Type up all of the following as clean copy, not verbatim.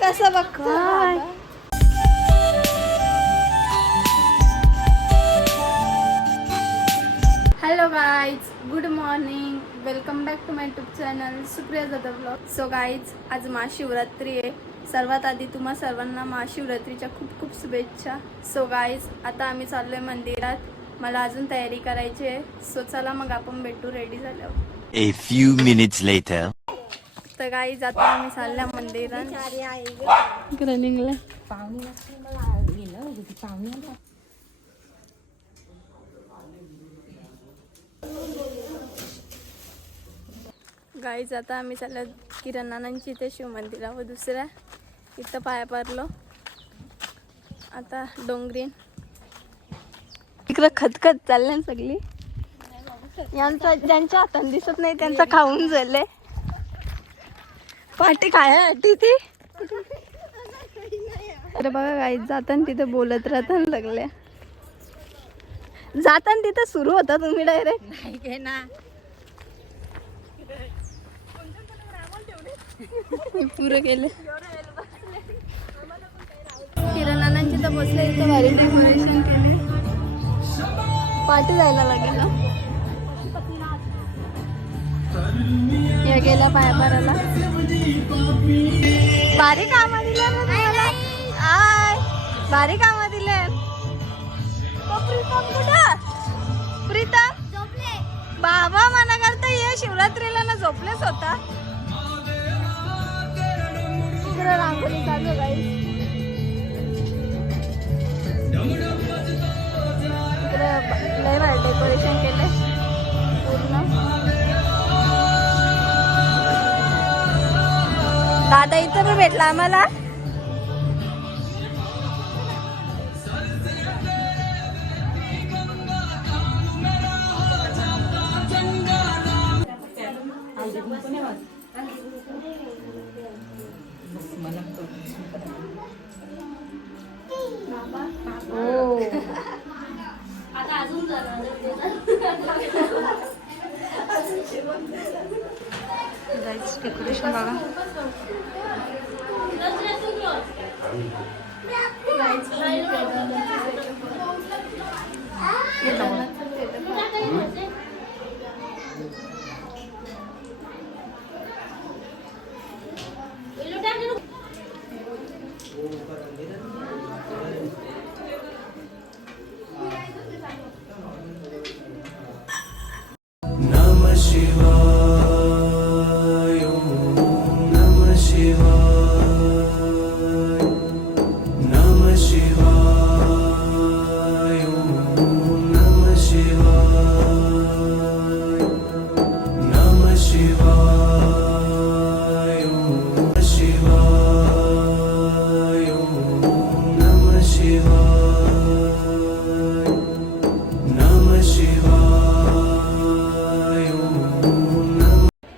कसं बघतो. Hello guys, good morning, welcome back to my YouTube channel Supriya Jadhav blog. So guys, आज महाशिवरात्री आहे. सर्वात आधी तुम्हा सर्वांना महाशिवरात्रीच्या खूप खूप शुभेच्छा. सो गाईज, आता आम्ही चाललोय मंदिरात. मला अजून तयारी करायची आहे. सो चला मग आपण भेटू रेडी झाल्यावर. A few minutes later. तर गाईज, आता आम्ही चालल्या मंदिरात. रनिंगला गाईज, आता आम्ही चाललो किरण नानांची इथे शिव मंदिरावर. दुसऱ्या इथं पाया पडलो. आता डोंगरीन इकडं खतखत चालल्या सगळी. यांचा ज्यांच्या हाताने दिसत नाही त्यांचा खाऊन झाले. पाठी खायसाठी ती. अरे बघा गाईज, जाताना तिथे बोलत राहताना लागल्या. जाताना तिथं सुरू होता तुम्ही डायरेक्ट ना. पुरं केलं. किरणानांची तर बसले इथं भारी डेकोरेशन केले. पाठी जायला लागेल ना. या गेल्या पायापाराला. भारी कामं दिले ना तुम्हाला. आय भारी कामं दिले. प्रीतम कुठं? प्रीतम बाबा मना करता ये शिवरात्रीला ना झोपलेच होता. इकडे रांगोळी चालू गाईस. इकडे लय भारी डेकोरेशन केले पूर्ण. दादा इथं पण भेटला आम्हाला. डेकोरेशन बघा. नमः शिवाय, नमः शिवाय, नमः शिवाय, नमः शिवाय, नमः शिवाय, नमः शिवाय, नमः शिवाय.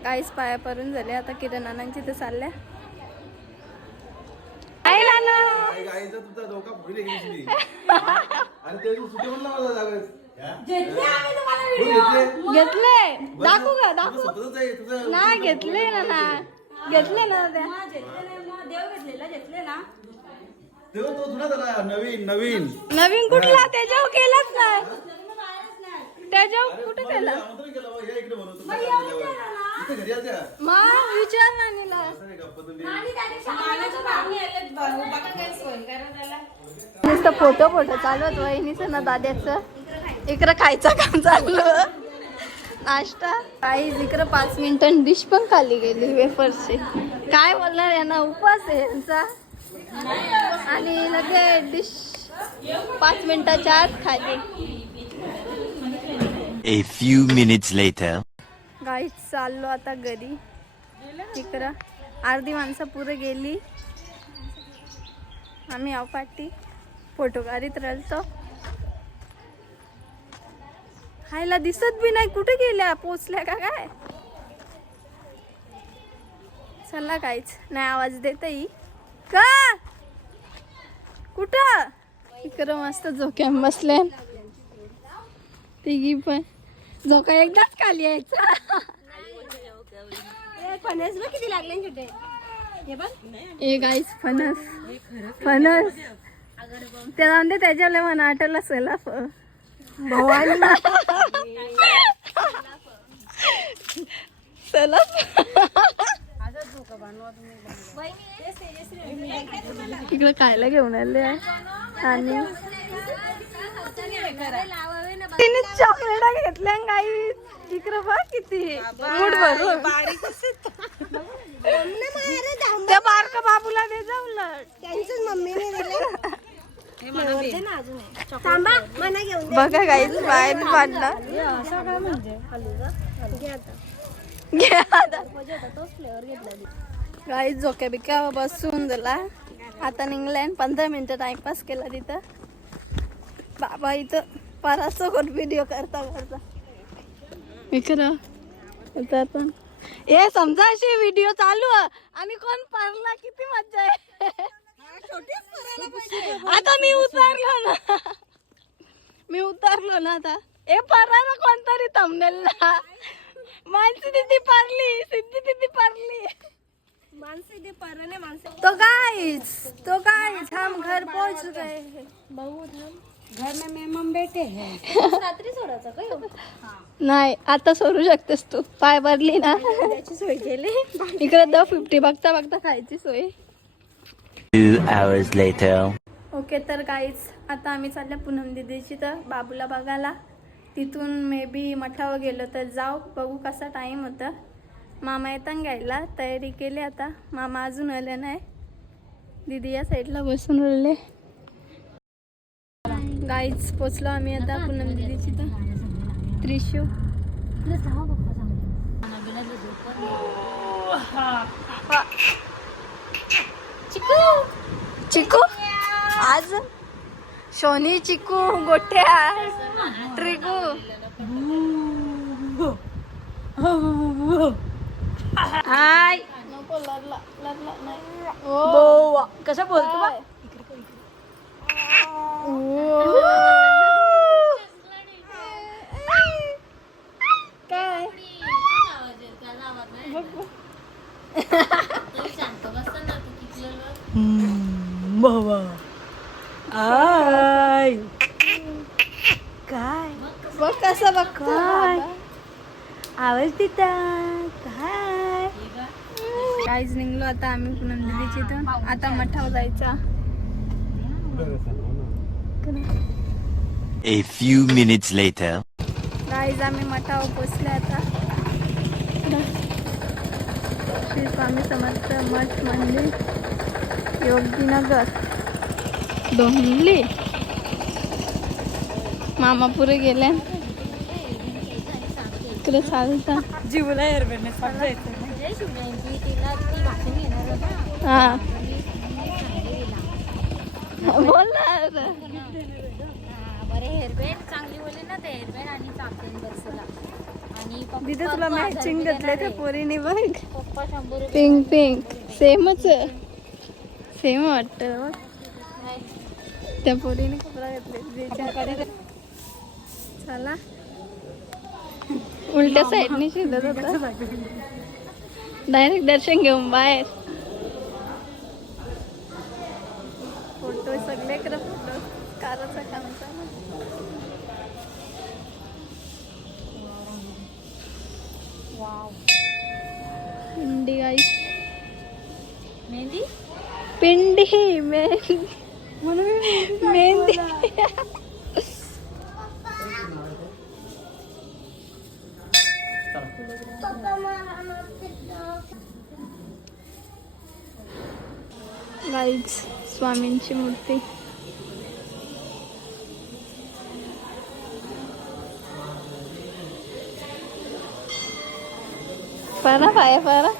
काहीच पाया पडून झाले. आता किरण नानांची तर चालल्या. घेतले दाखवू का? दाखवू ना. घेतले ना ना. घेतले ना त्या. नवीन नवीन नवीन कुठला? त्याच्यावर केलाच ना. त्याच्यावर कुठे केला? मग विचार नानीला. नुसतं फोटो चालू होत वहिनीचं ना दाद्याचं. इकडं खायचं काम चालू. नाश्ता काही इकडं 5 मिनिटांनी डिश पण खाली गेली वेफरची. काय बोलणार यांना, उपवास आहे यांचा. आणि लगे डिश 5 मिनिटाच्या आत खाली. A few minutes later. गाईच चाललो आता घरी. इकडं अर्धी माणसं पुढे गेली. आम्ही अवपाटी फोटो काढीत राहिलो. खायला दिसत बी नाही. कुठे गेल्या? पोचल्या का काय? चला काहीच नाही. आवाज देत का? कुठं? इकडं मस्त झोक्या बसले. तिघी पण. झोका एकदाच खाली यायचा. फणस किती लागले छोटे. ए गाईस फणस फणस ते जाऊन दे त्याच्याला म्हणा आठवला सलाफ भवानी सलाफ इकडे खायला घेऊन आले आणि तिने चॉकलेट घेतल्या गाईस इकडे बघ किती मूड भरून त्या बारका बाबूला दे जाऊ त्यांचीच मम्मीने बघा गाईस बाहेर काढला गाईस झोक्या बिक्या बसून दिला आता निघलाय 15 मिनिटं टाइमपास केला तिथं बाबा इथं परासोबत व्हिडिओ करता करता इकडं हे समजा अशी व्हिडिओ चालू आणि कोण पारला किती मज्जा आहे आता मी उतरलो ना आता ए पराला कोणतरी थंबनेल ना मानसी दिदी पारली सिद्धी दिदी पारली तो गाइस हम घर पहुंच गए हैं घर में मेहमान बैठे हैं नाही आता सोडू शकतेस तू पाय भरली ना सोय केली इकडे 50 बघता बघता खायची सोय 2 hours later. ओके तर गाईज आता आम्ही चालल्या पूनम दिदीची तर बाबूला बघायला तिथून मे बी मठावर गेलो तर जाऊ बघू कसा टाईम होता मामा येताना घ्यायला तयारी केली आता मामा अजून आले नाही दीदी या साईडला बसून राहिले गाईज पोचलो आम्ही आता पूनम दिदीची तर त्रिशू चिकू आज शोनी चिकू गोठ्या ट्रिकू हाय नको लढला नाही कसं बोलतो बा काय बाबा आय काय बघ कसं बघ काय आवाज देता काय काहीच निघलो आता आम्ही पूनम दिदीची इथं आता मठावर जायचा A few minutes later. Guys आम्ही मठावर पोचले आता श्री स्वामी समर्थ मठ मंदिर योगीनगर दोंडली मामा पुरे गेले इकडे चालता जीवला एअरबेडने हा बोल ना बरे हेअरबँड चांगली बोलली ना ते हेअरबँड आणि चाकून बसला आणि तिथे तुला मॅचिंग घेतले त्या पोरीने बघ पप्पा 100 रुपये पिंक पिंक सेमच सेम वाटतं त्या पोरीने कपडा घेतले चला उलट्या साईडने शिजत होता डायरेक्ट दर्शन घेऊन बाहेर फोटो सगळे कर फोटो कारचा काम चालू पिंडी गाईस मेहंदी पिंडी मेहंदी मेहंदी गाईज स्वामींची मूर्ती परा पाया परा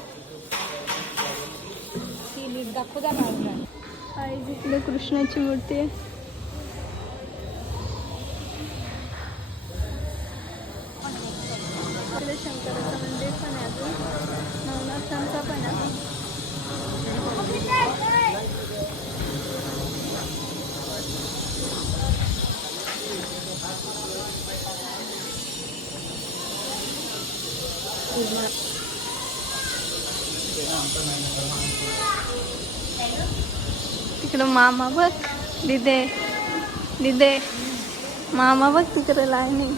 दाखवू द्या मला गाईज इकडे कृष्णाची मूर्ती आहे इकडे शंकराचं मंदिर पण आहे अजून नवनाथांचा पण आहे तिकडं मामा बघ. दिदे दिदे मामा बघ तिकडे लाईनिंग.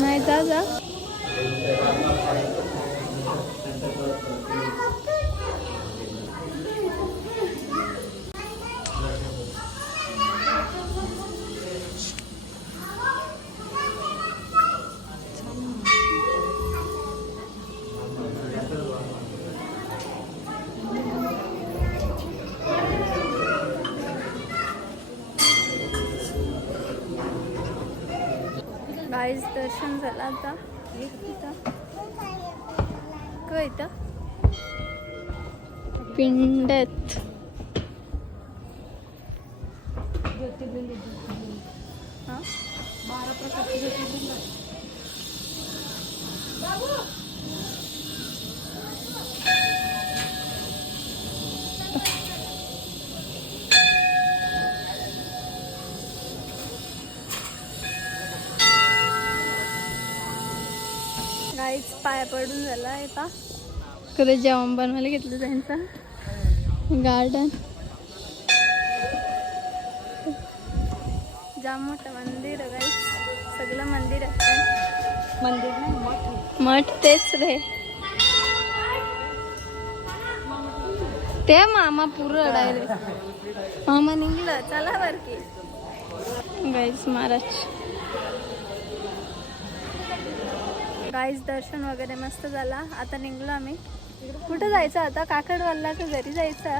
नाही जा जा. गाईज दर्शन झालं आता. इथं पिंडत हा? गाईच पाया पडून झाला आहे का. कडे जेवण बनवायला घेतलं त्यांचं गार्डन. जाम मोठं मंदिर आहे गाईच. सगळं मंदिर असतं. मंदिर नाही मठ तेच रे. ते मामा पुरं डायरेक्ट. मामा निघलं चला बर की. गाईज महाराज. गाईज दर्शन वगैरे मस्त झाला. आता निघलो आम्ही. कुठं जायचं आता. काकडवाला का घरी जायचं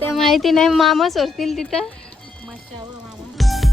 ते माहिती नाही. मामा सोडतील तिथं. मस्त मामा.